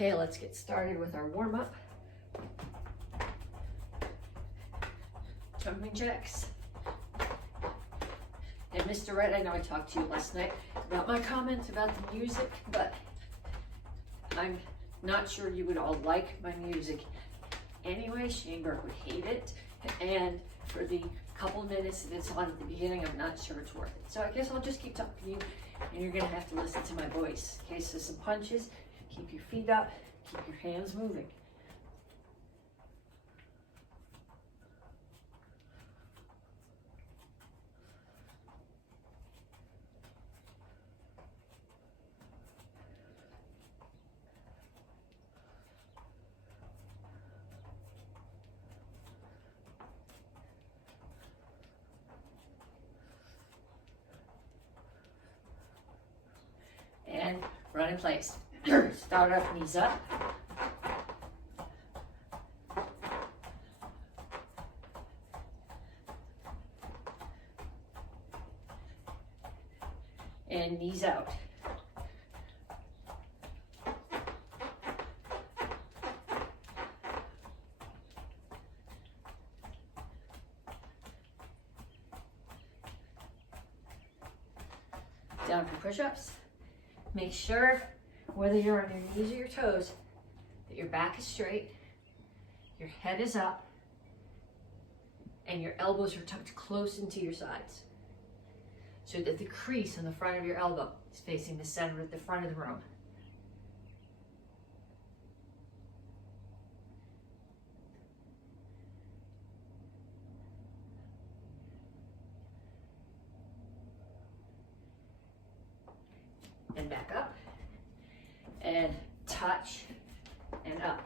Okay, let's get started with our warm-up. Jumping jacks. And Mr. Red, I know I talked to you last night about my comments about the music, but I'm not sure you would all like my music anyway. Shane Burke would hate it. And for the couple minutes that it's on at the beginning, I'm not sure it's worth it. So I guess I'll just keep talking to you, and you're gonna have to listen to my voice. Okay, so some punches, keep your feet up, keep your hands moving. And run in place. Start up, knees up. And knees out. Down for push-ups. Make sure, whether you're on your knees or your toes, that your back is straight, your head is up, and your elbows are tucked close into your sides, so that the crease on the front of your elbow is facing the center at the front of the room. And back up, and touch, and up.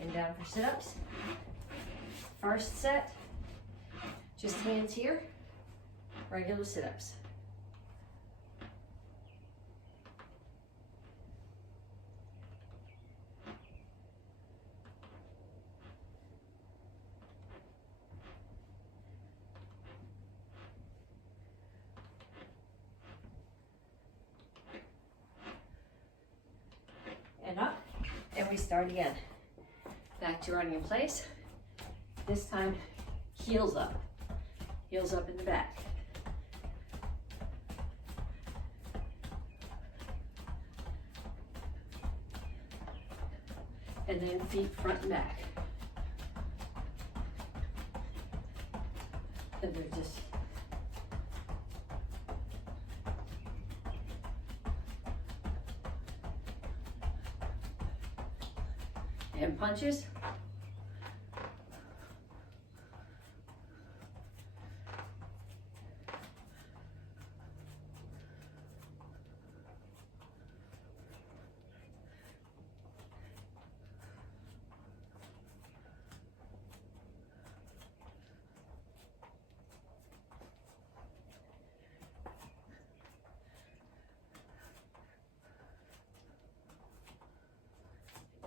And down for sit-ups. First set, just hands here, regular sit-ups. And up, and we start again. Back to running in place. This time, heels up in the back. And then feet front and back. And they're just and punches.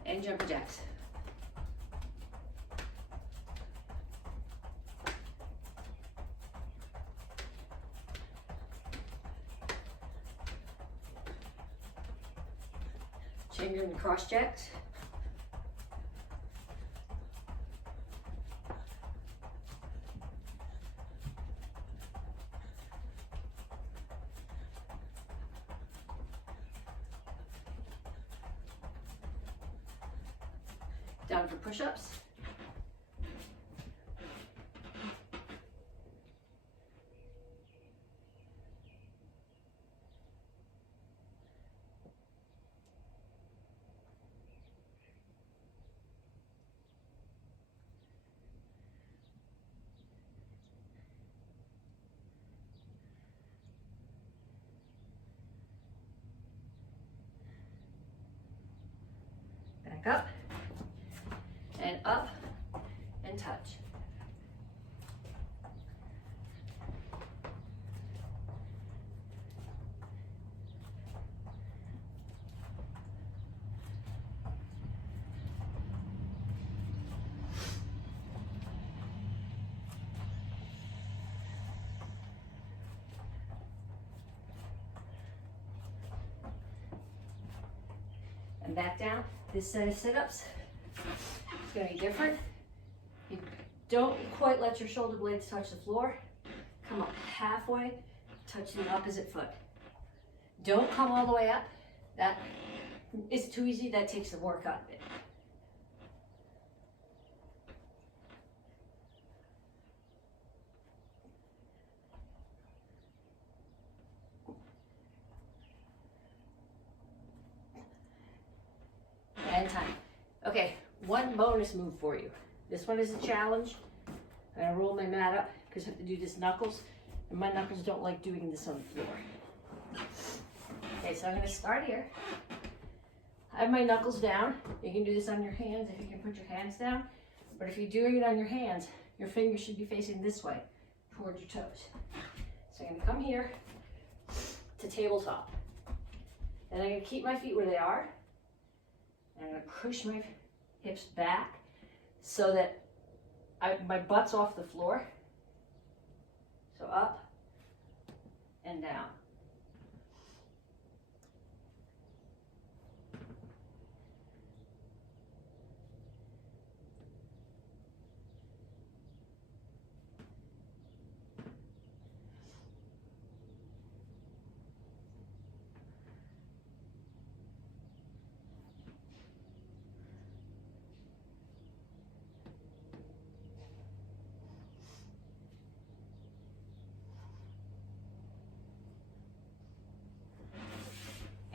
And jumping jacks. Changing and cross jacks. Down for push-ups. Back up. And up and touch. back down. This set of sit-ups is going to be different. You don't quite let your shoulder blades touch the floor. Come up halfway, touch the opposite foot. Don't come all the way up. That is too easy. That takes the work out of it. And time. Okay, one bonus move for you. This one is a challenge. I'm gonna roll my mat up because I have to do this knuckles, and my knuckles don't like doing this on the floor. Okay, so I'm gonna start here. I have my knuckles down. You can do this on your hands if you can put your hands down, but if you're doing it on your hands, your fingers should be facing this way, towards your toes. So I'm gonna come here to tabletop, and I'm gonna keep my feet where they are. I'm going to push my hips back so that my butt's off the floor. So up and down.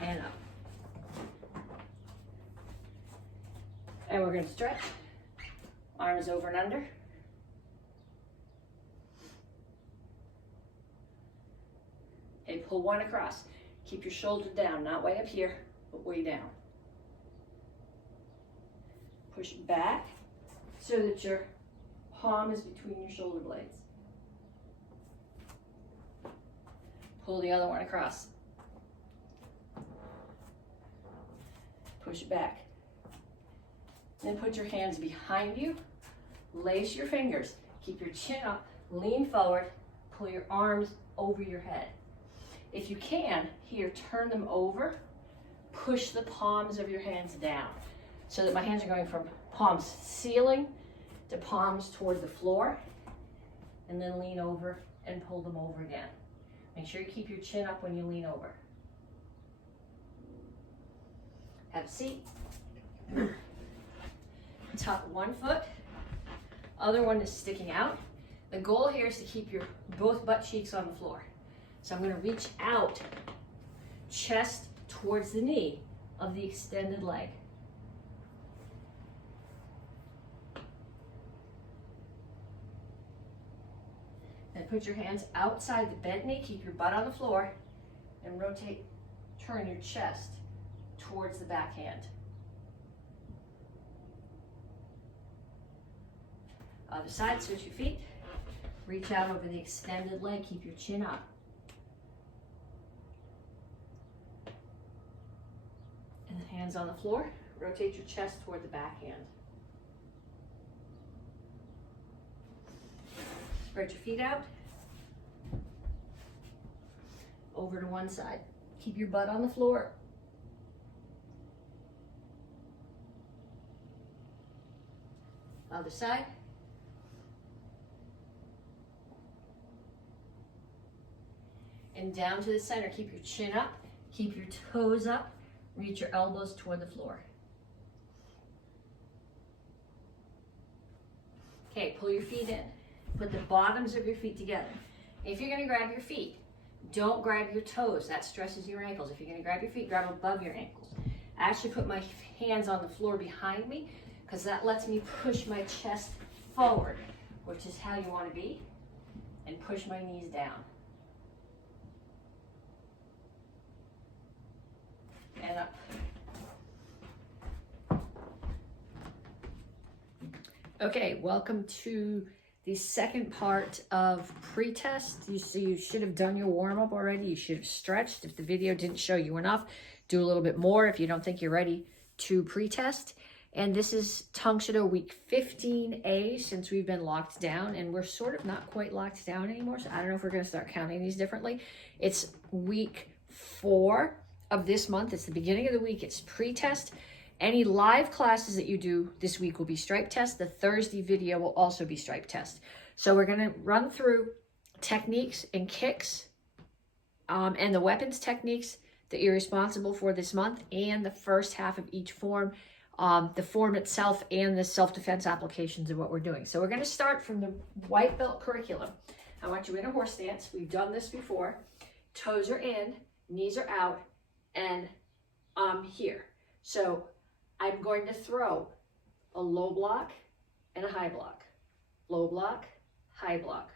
And up. And we're going to stretch. Arms over and under. Okay, pull one across. Keep your shoulder down, not way up here, but way down. Push it back so that your palm is between your shoulder blades. Pull the other one across. Push it back. Then put your hands behind you. Lace your fingers. Keep your chin up. Lean forward. Pull your arms over your head. If you can, here, turn them over. Push the palms of your hands down so that my hands are going from palms ceiling to palms toward the floor. And then lean over and pull them over again. Make sure you keep your chin up when you lean over. Have a seat. Tuck one foot, other one is sticking out. The goal here is to keep your both butt cheeks on the floor. So I'm going to reach out, chest towards the knee of the extended leg. And put your hands outside the bent knee, keep your butt on the floor, and rotate, turn your chest towards the backhand. Other side, switch your feet. Reach out over the extended leg, keep your chin up. And then hands on the floor, rotate your chest toward the backhand. Spread your feet out. Over to one side. Keep your butt on the floor. Other side. And down to the center. Keep your chin up. Keep your toes up. Reach your elbows toward the floor. Okay, pull your feet in. Put the bottoms of your feet together. If you're going to grab your feet, don't grab your toes. That stresses your ankles. If you're going to grab your feet, grab above your ankles. I actually put my hands on the floor behind me because that lets me push my chest forward, which is how you want to be, and push my knees down. And up. Okay, welcome to the second part of pre-test. You see, you should have done your warm-up already. You should have stretched. If the video didn't show you enough, do a little bit more if you don't think you're ready to pre-test. And this is Tang Soo Do week 15A since we've been locked down, and we're sort of not quite locked down anymore, so I don't know if we're going to start counting these differently. It's week 4 of this month. It's the beginning of the week. It's pre-test. Any live classes that you do this week will be stripe test. The Thursday video will also be stripe test. So we're gonna run through techniques and kicks and the weapons techniques that you're responsible for this month, and the first half of each form, the form itself and the self-defense applications of what we're doing. So we're gonna start from the white belt curriculum. I want you in a horse stance. We've done this before. Toes are in, knees are out, and I'm here. So I'm going to throw a low block and a high block. Low block, high block.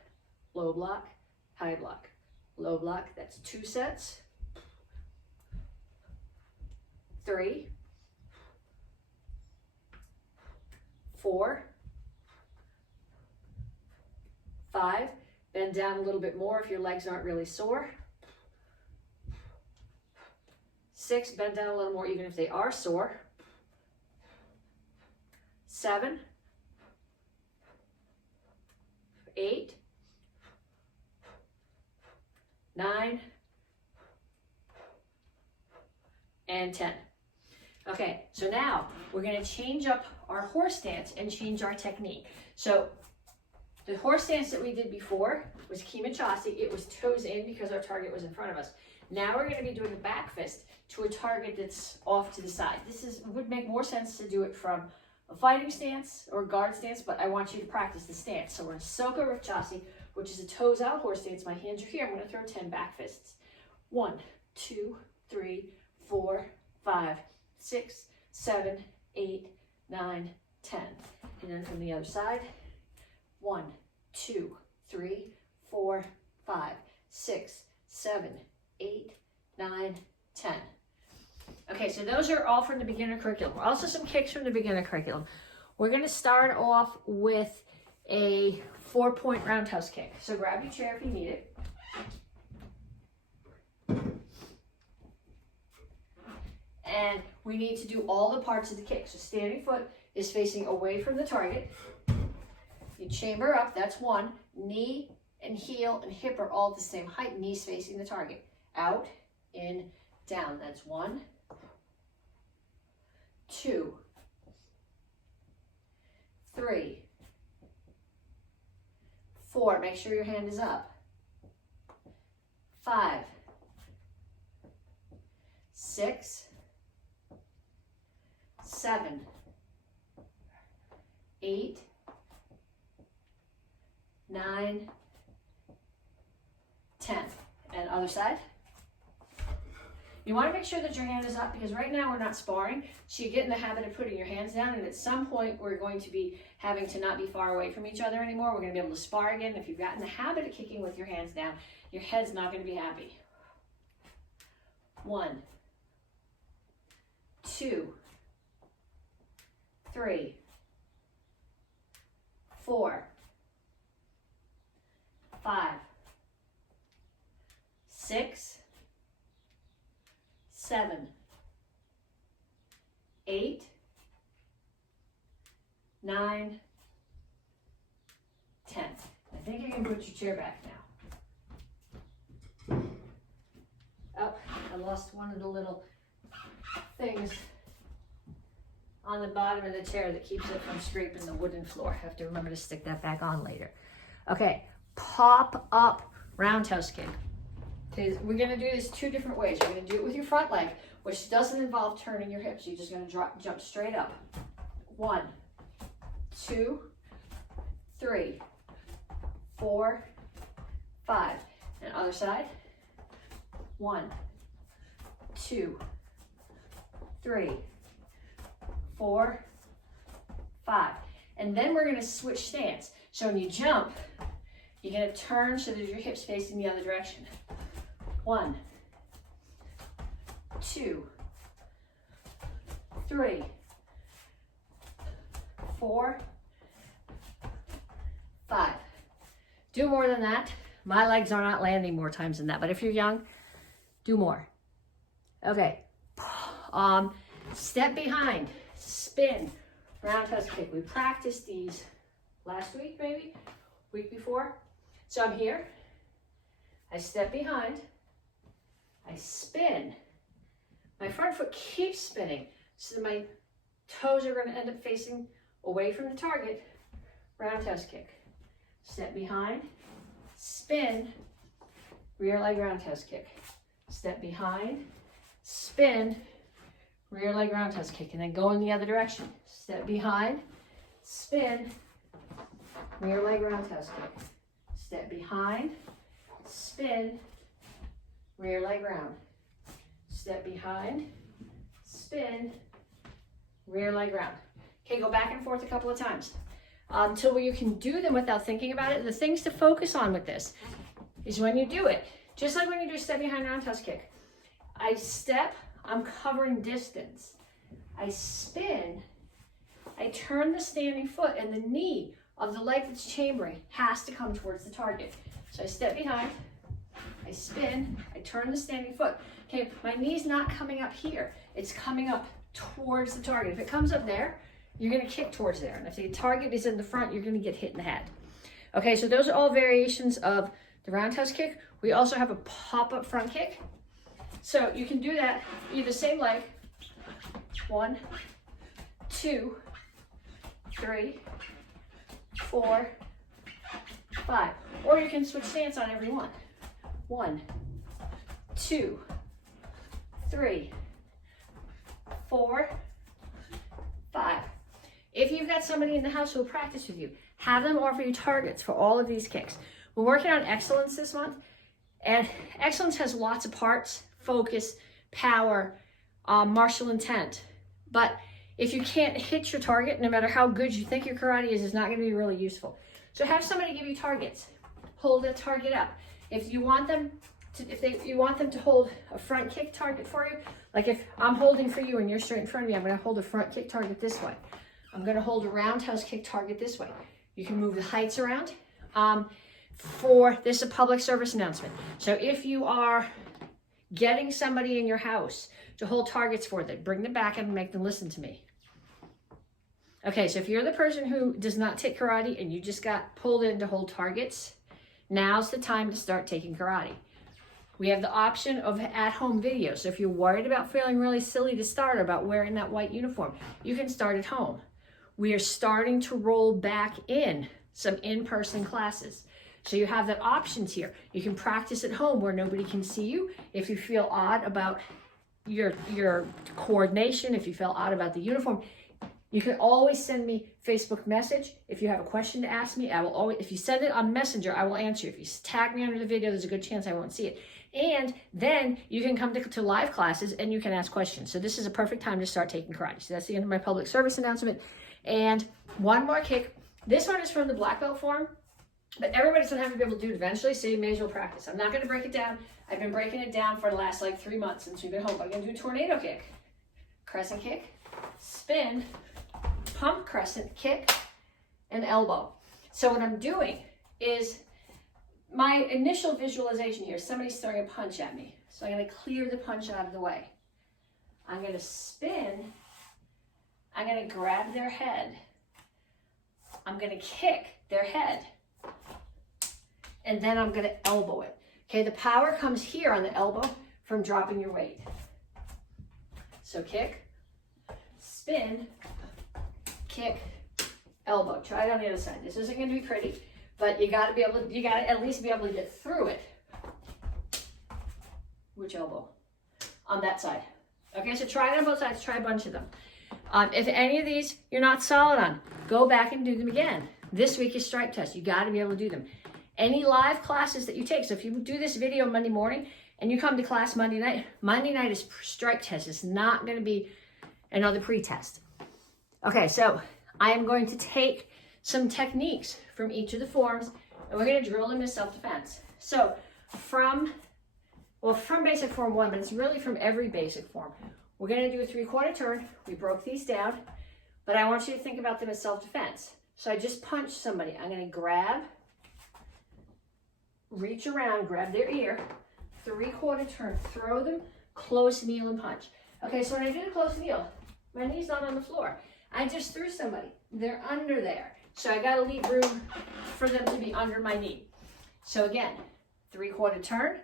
Low block, high block. Low block, that's 2 sets. 3, 4, 5. Bend down a little bit more if your legs aren't really sore. 6, bend down a little more even if they are sore. 7, 8, 9, and 10. Okay, so now we're going to change up our horse stance and change our technique. So the horse stance that we did before was Kimachasi. It was toes in because our target was in front of us. Now we're going to be doing a back fist to a target that's off to the side. Would make more sense to do it from a fighting stance or guard stance, but I want you to practice the stance. So we're in Soka Rakchasi, which is a toes out horse stance. My hands are here. I'm going to throw 10 back fists. 1, 2, 3, 4, 5, 6, 7, 8, 9, 10. And then from the other side, 1, 2, 3, 4, 5, 6, 7, 8, 9, 10. Okay, so those are all from the beginner curriculum. Also some kicks from the beginner curriculum. We're going to start off with a 4-point roundhouse kick. So grab your chair if you need it. And we need to do all the parts of the kick. So standing foot is facing away from the target. You chamber up, that's 1. Knee and heel and hip are all the same height. Knees facing the target. Out, in, down. That's 1, 2, 3, 4. Make sure your hand is up. 5, 6, 7, 8, 9, 10. And other side. You want to make sure that your hand is up because right now we're not sparring. So you get in the habit of putting your hands down, and at some point we're going to be having to not be far away from each other anymore. We're going to be able to spar again. If you've gotten the habit of kicking with your hands down, your head's not going to be happy. 1, 2, 3, 4, 5, 6, 7, 8, 9, 10. I think I can put your chair back now. Oh, I lost one of the little things on the bottom of the chair that keeps it from scraping the wooden floor. I have to remember to stick that back on later. Okay, pop up roundhouse kick. Okay, we're going to do this 2 different ways. You're going to do it with your front leg, which doesn't involve turning your hips. You're just going to jump straight up. 1, 2, 3, 4, 5. And other side. 1, 2, 3, 4, 5. And then we're going to switch stance. So when you jump, you're going to turn so that your hips facing the other direction. 1, 2, 3, 4, 5. Do more than that. My legs are not landing more times than that, but if you're young, do more. Okay. Step behind, spin, roundhouse kick. We practiced these last week, maybe, week before. So I'm here, I step behind, I spin. My front foot keeps spinning so that my Toes are gonna end up facing away from the target. Roundhouse kick. Step behind, spin, rear leg roundhouse kick. Step behind, spin, rear leg roundhouse kick, and then go in the other direction. Step behind, spin, rear leg roundhouse kick. Step behind, spin, rear leg round. Step behind, spin, rear leg round. Okay, go back and forth a couple of times until where you can do them without thinking about it. The things to focus on with this is when you do it, just like when you do step behind roundhouse kick. I step, I'm covering distance. I spin, I turn the standing foot, and the knee of the leg that's chambering has to come towards the target. So I step behind, I spin, I turn the standing foot. Okay, my knee's not coming up here. It's coming up towards the target. If it comes up there, you're gonna kick towards there. And if the target is in the front, you're gonna get hit in the head. Okay, so those are all variations of the roundhouse kick. We also have a pop-up front kick. So you can do that either same leg, 1, 2, 3, 4, 5. Or you can switch stance on every one. 1, 2, 3, 4, 5. If you've got somebody in the house who will practice with you, have them offer you targets for all of these kicks. We're working on excellence this month, and excellence has lots of parts: focus, power, martial intent. But if you can't hit your target, no matter how good you think your karate is, it's not going to be really useful. So have somebody give you targets. Hold that target up. If you want them to, you want them to hold a front kick target for you, like if I'm holding for you and you're straight in front of me, I'm going to hold a front kick target this way. I'm going to hold a roundhouse kick target this way. You can move the heights around. For this, a public service announcement. So if you are getting somebody in your house to hold targets for them, bring them back and make them listen to me. Okay, so if you're the person who does not take karate and you just got pulled in to hold targets, now's the time to start taking karate. We have the option of at-home video. So if you're worried about feeling really silly to start, or about wearing that white uniform, you can start at home. We are starting to roll back in some in-person classes. So you have the options here. You can practice at home where nobody can see you. If you feel odd about your coordination, if you feel odd about the uniform, you can always send me Facebook message. If you have a question to ask me, I will always, if you send it on Messenger, I will answer you. If you tag me under the video, there's a good chance I won't see it. And then you can come to live classes and you can ask questions. So this is a perfect time to start taking karate. So that's the end of my public service announcement. And one more kick. This one is from the black belt form, but everybody's gonna have to be able to do it eventually, so you may as well practice. I'm not gonna break it down. I've been breaking it down for the last like 3 months since we've been home. I'm gonna do a tornado kick, crescent kick, spin, pump crescent kick, and elbow. So what I'm doing is, my initial visualization here, somebody's throwing a punch at me. So I'm gonna clear the punch out of the way. I'm gonna spin, I'm gonna grab their head, I'm gonna kick their head, and then I'm gonna elbow it. Okay, the power comes here on the elbow from dropping your weight. So kick, spin, kick, elbow. Try it on the other side. This isn't gonna be pretty, but you gotta at least be able to get through it. Which elbow? On that side. Okay, so try it on both sides, try a bunch of them. If any of these you're not solid on, go back and do them again. This week is stripe test. You got to be able to do them. Any live classes that you take. So if you do this video Monday morning and you come to class Monday night is stripe test. It's not going to be another pre-test. Okay, so I am going to take some techniques from each of the forms and we're going to drill them into self-defense. So from basic form 1, but it's really from every basic form. We're going to do a 3/4 turn. We broke these down, but I want you to think about them as self-defense. So I just punched somebody. I'm going to grab, reach around, grab their ear, 3/4 turn, throw them, close kneel and punch. Okay, so when I do the close kneel, my knee's not on the floor. I just threw somebody. They're under there. So I got to leave room for them to be under my knee. So again, 3/4 turn,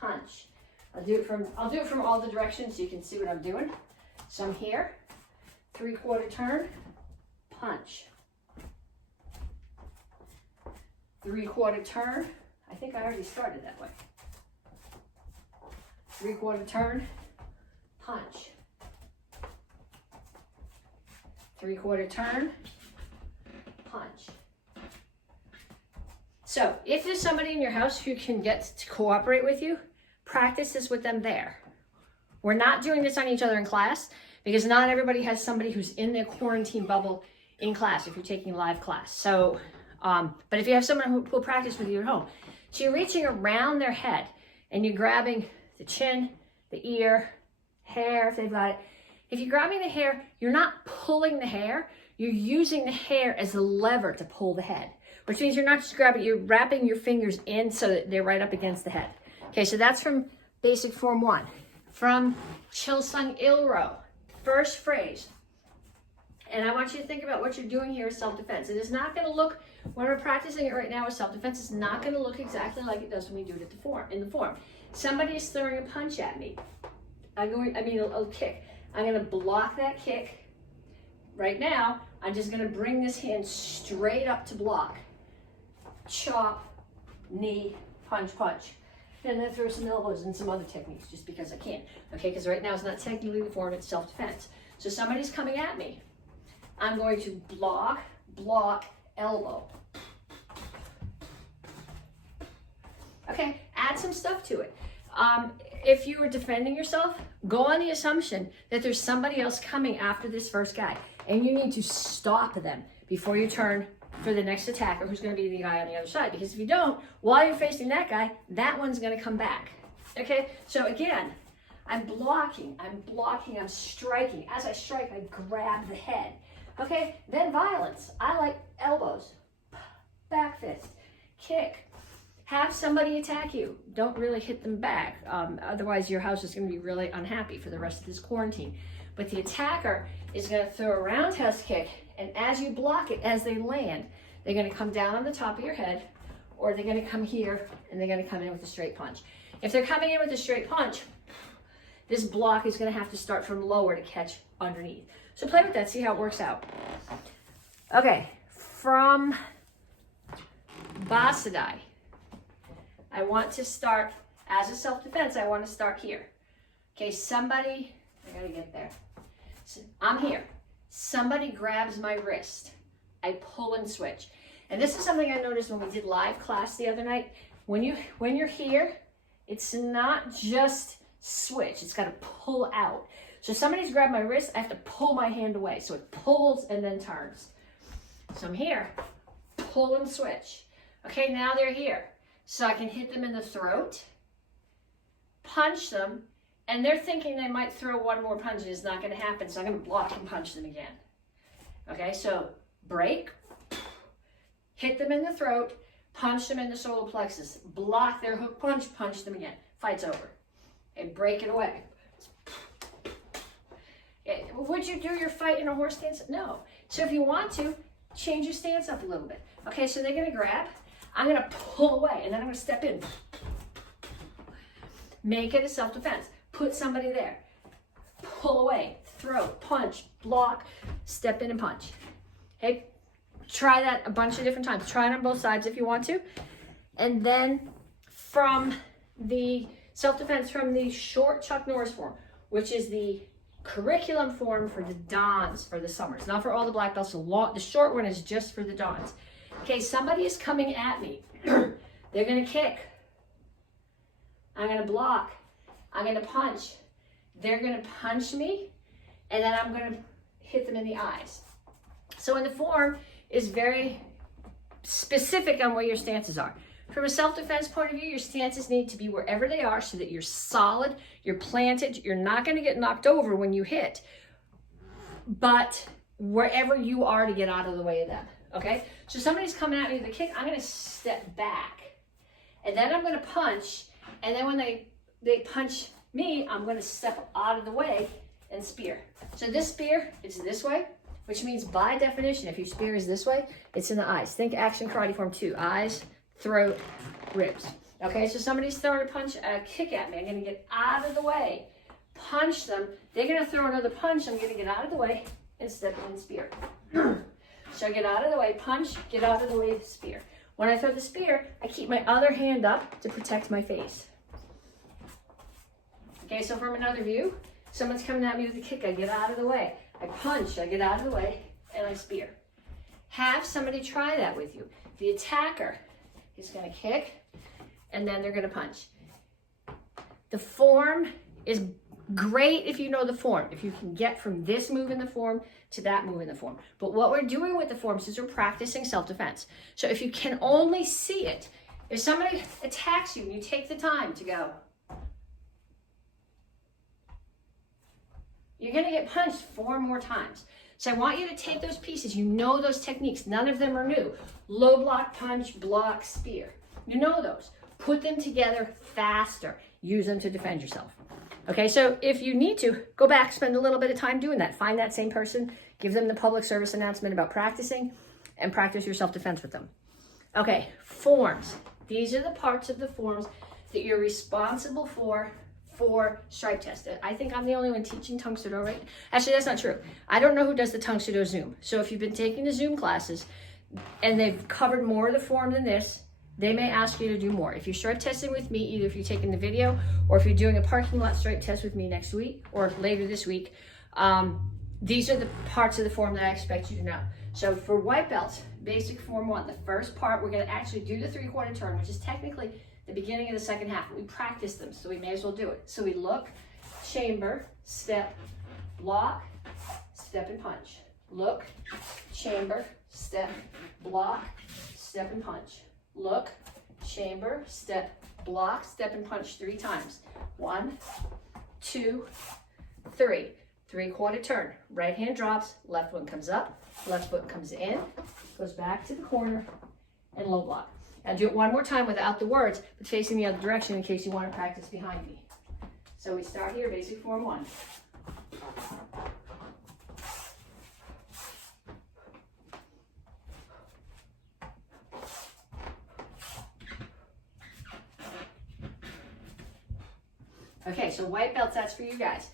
punch. I'll do it from all the directions so you can see what I'm doing. So I'm here, 3/4 turn, punch. 3/4 turn. I think I already started that way. 3/4 turn, punch. 3/4 turn, punch. So if there's somebody in your house who can get to cooperate with you, practice this with them there. We're not doing this on each other in class because not everybody has somebody who's in their quarantine bubble in class if you're taking live class. So, but if you have someone who will practice with you at home, so you're reaching around their head and you're grabbing the chin, the ear, hair if they've got it. If you're grabbing the hair, you're not pulling the hair, you're using the hair as a lever to pull the head, which means you're not just grabbing, you're wrapping your fingers in so that they're right up against the head. Okay, so that's from basic form 1. From Sabum L, first phrase. And I want you to think about what you're doing here as self-defense. It is not going to look, when we're practicing it right now as self-defense, it's not going to look exactly like it does when we do it in the form. Somebody is throwing a punch at me. A kick. I'm going to block that kick. Right now, I'm just going to bring this hand straight up to block. Chop, knee, punch, punch. And then throw some elbows and some other techniques just because I can. Okay, because right now it's not technically the form, it's self-defense. So somebody's coming at me. I'm going to block, block, elbow. Okay, add some stuff to it. If you are defending yourself, go on the assumption that there's somebody else coming after this first guy, and you need to stop them before you turn for the next attacker, who's going to be the guy on the other side. Because if you don't, while you're facing that guy, that one's going to come back. Okay, so again, I'm blocking, I'm striking. As I strike, I grab the head. Okay, then violence. I like elbows, back fist, kick. Have somebody attack you. Don't really hit them back. Otherwise, your house is going to be really unhappy for the rest of this quarantine. But the attacker is going to throw a roundhouse kick, and as you block it, as they land, they're going to come down on the top of your head, or they're going to come here, and they're going to come in with a straight punch. If they're coming in with a straight punch, this block is going to have to start from lower to catch underneath. So play with that, see how it works out. Okay, from Basadai. I want to start, as a self-defense, I want to start here. Okay, somebody, I gotta get there. So I'm here. Somebody grabs my wrist. I pull and switch. And this is something I noticed when we did live class the other night. When you're here, it's not just switch, it's gotta pull out. So if somebody's grabbed my wrist, I have to pull my hand away. So it pulls and then turns. So I'm here, pull and switch. Okay, now they're here. So I can hit them in the throat, punch them, and they're thinking they might throw one more punch and it's not going to happen, so I'm going to block and punch them again. Okay, so break, hit them in the throat, punch them in the solar plexus, block their hook punch, punch them again. Fight's over. Okay, break it away. Would you do your fight in a horse stance? No. So if you want to, change your stance up a little bit. Okay, so they're going to grab. I'm going to pull away, and then I'm going to step in. Make it a self-defense. Put somebody there. Pull away, throw, punch, block, step in and punch. Okay? Try that a bunch of different times. Try it on both sides if you want to. And then from the self-defense, from the short Chuck Norris form, which is the curriculum form for the dons for the summer. It's not for all the black belts. The short one is just for the dons. Okay, somebody is coming at me. They're going to kick. I'm going to block. I'm going to punch. They're going to punch me, and then I'm going to hit them in the eyes. So in the form is very specific on where your stances are. From a self-defense point of view, your stances need to be wherever they are so that you're solid, you're planted, you're not going to get knocked over when you hit, but wherever you are to get out of the way of them. Okay, so somebody's coming at me with a kick, I'm going to step back, and then I'm going to punch, and then when they punch me, I'm going to step out of the way and spear. So this spear is this way, which means by definition, if your spear is this way, it's in the eyes. Think action karate form 2, eyes, throat, ribs. Okay, so somebody's throwing a kick at me, I'm going to get out of the way, punch them, they're going to throw another punch, I'm going to get out of the way, and step in spear. So I get out of the way, punch, get out of the way, spear. When I throw the spear, I keep my other hand up to protect my face. Okay, so from another view, someone's coming at me with a kick, I get out of the way. I punch, I get out of the way, and I spear. Have somebody try that with you. The attacker is going to kick, and then they're going to punch. The form is great if you know the form, if you can get from this move in the form to that move in the form. But what we're doing with the forms is we're practicing self-defense. So if you can only see it, if somebody attacks you and you take the time to go, you're going to get punched 4 more times. So I want you to take those pieces. You know those techniques. None of them are new. Low block, punch, block, spear. You know those. Put them together faster. Use them to defend yourself. Okay, so if you need to, go back, spend a little bit of time doing that. Find that same person, give them the public service announcement about practicing, and practice your self-defense with them. Okay, forms. These are the parts of the forms that you're responsible for stripe test. I think I'm the only one teaching Tang Soo Do, right? Actually, that's not true. I don't know who does the Tang Soo Do Zoom. So if you've been taking the Zoom classes and they've covered more of the form than this, they may ask you to do more. If you're stripe testing with me, either if you're taking the video or if you're doing a parking lot stripe test with me next week or later this week, these are the parts of the form that I expect you to know. So for white belts, basic form 1, the first part, we're going to actually do the 3/4 turn, which is technically the beginning of the second half. We practice them, so we may as well do it. So we look, chamber, step, block, step and punch. Look, chamber, step, block, step and punch. Look, chamber, step, block, step and punch 3 times. 1, 2, 3. 3/4 turn. Right hand drops, left one comes up, left foot comes in, goes back to the corner, and low block. Now do it one more time without the words, but facing the other direction in case you want to practice behind me. So we start here, basic form 1. Okay, so white belts, that's for you guys.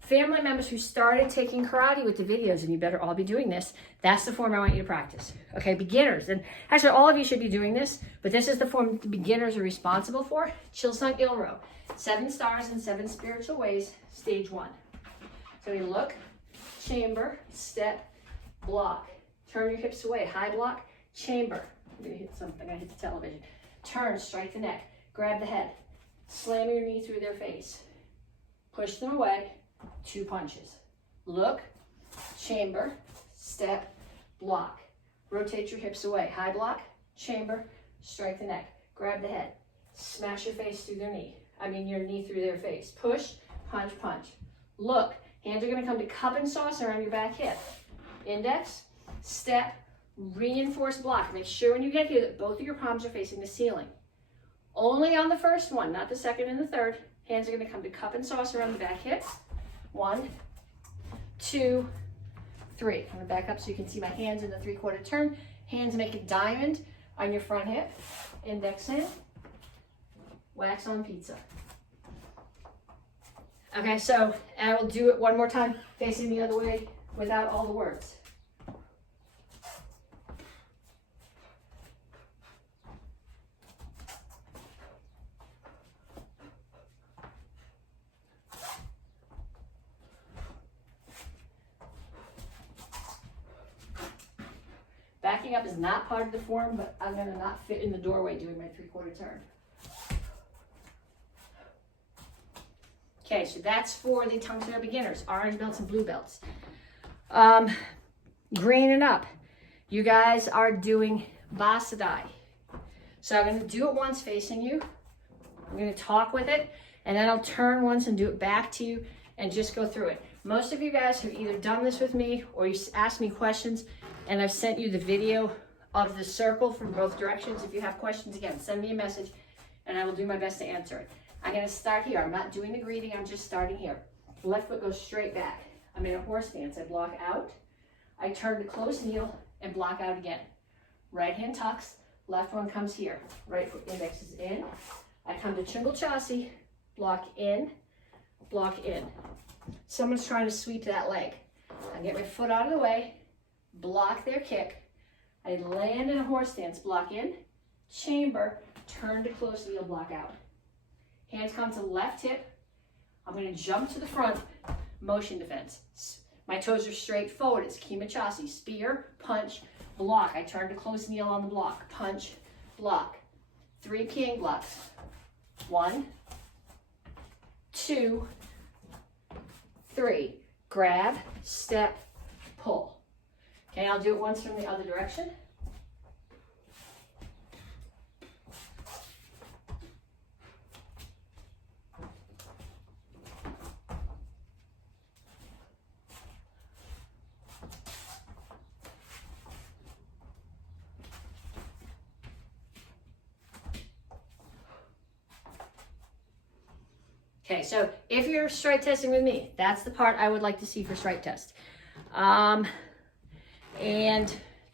Family members who started taking karate with the videos, and you better all be doing this, that's the form I want you to practice. Okay, beginners, and actually all of you should be doing this, but this is the form the beginners are responsible for. Chilsung Ilro, 7 stars and 7 spiritual ways, stage 1. So we look, chamber, step, block. Turn your hips away, high block, chamber. I'm gonna hit something, I hit the television. Turn, strike the neck, grab the head, slam your knee through their face. Push them away, 2 punches. Look, chamber, step, block. Rotate your hips away. High block, chamber, strike the neck. Grab the head. Smash your face through their knee. your knee through their face. Push, punch, punch. Look, hands are gonna come to cup and saucer on your back hip. Index, step, reinforce block. Make sure when you get here that both of your palms are facing the ceiling. Only on the first one, not the second and the third. Hands are gonna come to cup and saucer on the back hip. 1, 2, 3. I'm gonna back up so you can see my hands in the 3/4 turn. Hands make a diamond on your front hip. Index in, wax on pizza. Okay, so I will do it one more time, facing the other way without all the words. Backing up is not part of the form, but I'm gonna not fit in the doorway doing my 3/4 turn. Okay, so that's for the Tang Soo Do beginners, orange belts and blue belts. Green and up, you guys are doing Basadai. So I'm gonna do it once facing you. I'm gonna talk with it, and then I'll turn once and do it back to you and just go through it. Most of you guys have either done this with me or you asked me questions, and I've sent you the video of the circle from both directions. If you have questions, again, send me a message and I will do my best to answer it. I'm gonna start here. I'm not doing the greeting, I'm just starting here. The left foot goes straight back. I'm in a horse stance. I block out. I turn to close kneel and block out again. Right hand tucks, left one comes here. Right foot index is in. I come to Chungal Chassi, block in, block in. Someone's trying to sweep that leg. I get my foot out of the way, block their kick. I land in a horse stance, block in, chamber, turn to close kneel, block out. Hands come to left hip. I'm going to jump to the front, motion defense. My toes are straight forward. It's Kimachasi. Spear, punch, block. I turn to close kneel on the block. Punch, block. 3 peeing blocks. 1, 2, 3. Grab, step, pull. Okay, I'll do it once from the other direction. Okay, so if you're strike testing with me, that's the part I would like to see for strike test. And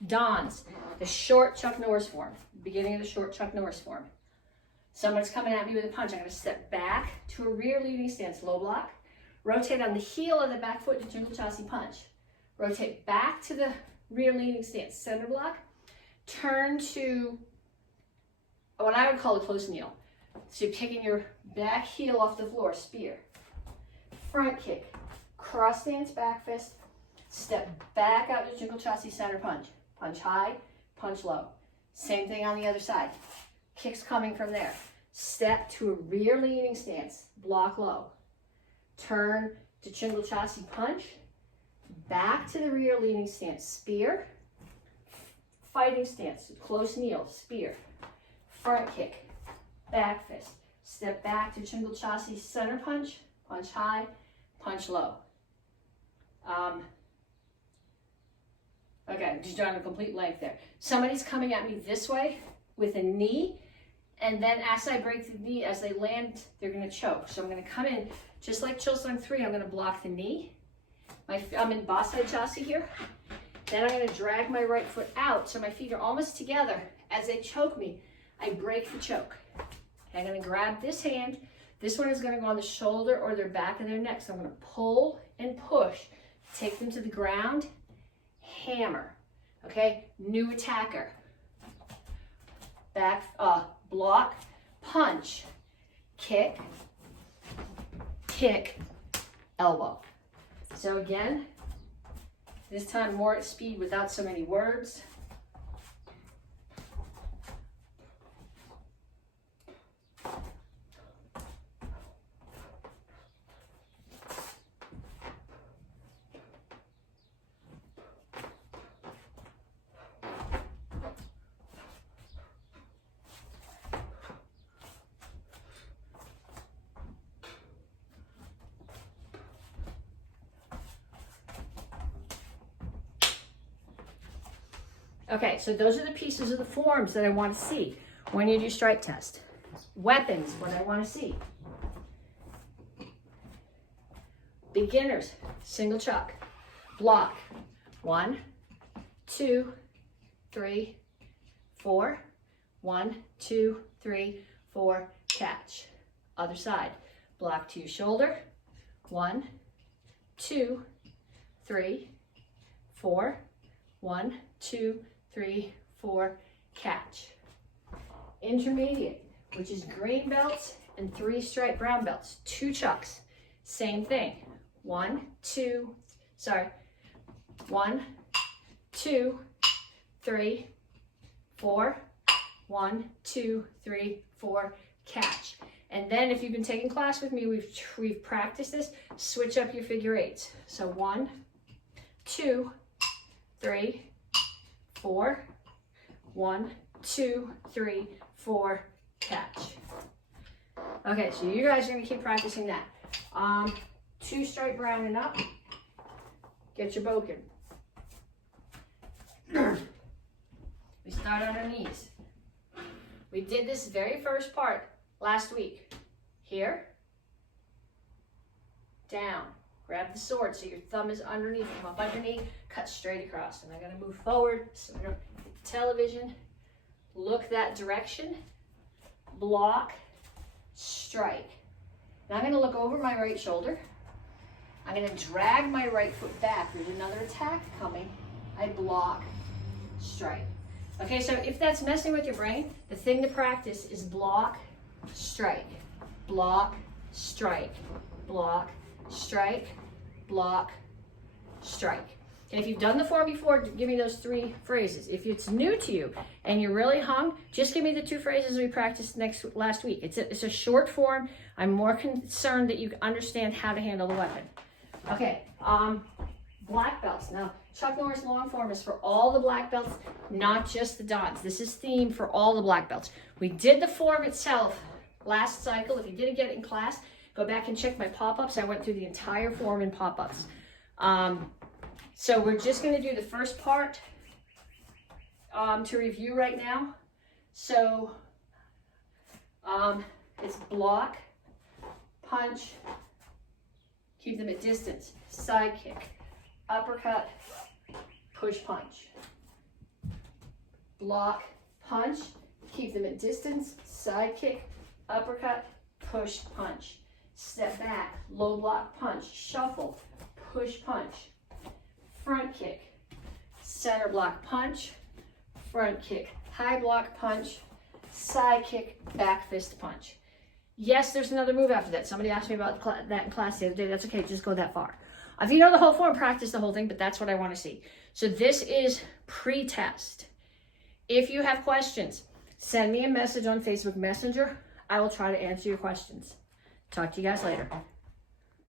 Don's, the short Chuck Norris form, beginning of the short Chuck Norris form. Someone's coming at me with a punch. I'm going to step back to a rear leading stance, low block. Rotate on the heel of the back foot to Jingle Chassi punch. Rotate back to the rear leading stance, center block. Turn to what I would call a close kneel. So you're taking your back heel off the floor, spear. Front kick, cross stance, back fist. Step back out to Jingle Chassi center punch. Punch high, punch low. Same thing on the other side. Kicks coming from there. Step to a rear leaning stance, block low. Turn to Jingle Chassi punch. Back to the rear leaning stance, spear. Fighting stance, close kneel, spear. Front kick, back fist. Step back to Jingle Chassi center punch. Punch high, punch low. Okay, just drawing a complete length there. Somebody's coming at me this way with a knee, and then as I break the knee, as they land, they're gonna choke. So I'm gonna come in, just like Chilsung 3, I'm gonna block the knee. I'm in Basai Chassi here. Then I'm gonna drag my right foot out so my feet are almost together. As they choke me, I break the choke. I'm gonna grab this hand. This one is gonna go on the shoulder or their back of their neck. So I'm gonna pull and push, take them to the ground, hammer, okay? New attacker. Back, block, punch, kick, kick, elbow. So again, this time more at speed without so many words. Okay, so those are the pieces of the forms that I want to see when you do strike test. Weapons, what I want to see. Beginners, single chuck. Block. 1, 2, 3, 4. 1, 2, 3, 4. Catch. Other side. Block to your shoulder. 1, 2, 3, 4. 1, 2, 3, 4, catch. Intermediate, which is green belts and 3 stripe brown belts. 2 chucks, same thing. 1, 2, 3, 4. 1, 2, 3, 4, catch. And then if you've been taking class with me, we've practiced this, switch up your figure eights. So 1, 2, 3, 4. 1, 2, 3, 4, catch. Okay, so you guys are gonna keep practicing that. 2 stripe brown and up. Get your boken. We start on our knees. We did this very first part last week. Here, down. Grab the sword so your thumb is underneath, come up underneath, cut straight across. And I'm gonna move forward, so I'm gonna hit the television, look that direction, block, strike. Now I'm gonna look over my right shoulder, I'm going to drag my right foot back. There's another attack coming. I block, strike. Okay, so if that's messing with your brain, the thing to practice is block, strike, block, strike, block, strike, block, strike. And if you've done the form before, give me those 3 phrases. If it's new to you and you're really hung, just give me the 2 phrases we practiced last week. It's a short form. I'm more concerned that you understand how to handle the weapon. Okay, black belts. Now, Chuck Norris long form is for all the black belts, not just the Dans. This is themed for all the black belts. We did the form itself last cycle. If you didn't get it in class, go back and check my pop-ups. I went through the entire form in pop-ups. So we're just going to do the first part to review right now. So it's block, punch, keep them at distance, side kick, uppercut, push punch. Block, punch, keep them at distance, side kick, uppercut, push punch. Step back, low block punch, shuffle, push punch. Front kick, center block punch, front kick, high block punch, side kick, back fist punch. Yes, there's another move after that. Somebody asked me about that in class the other day. That's okay, just go that far. If you know the whole form, practice the whole thing, but that's what I want to see. So this is pre-test. If you have questions, send me a message on Facebook Messenger. I will try to answer your questions. Talk to you guys later.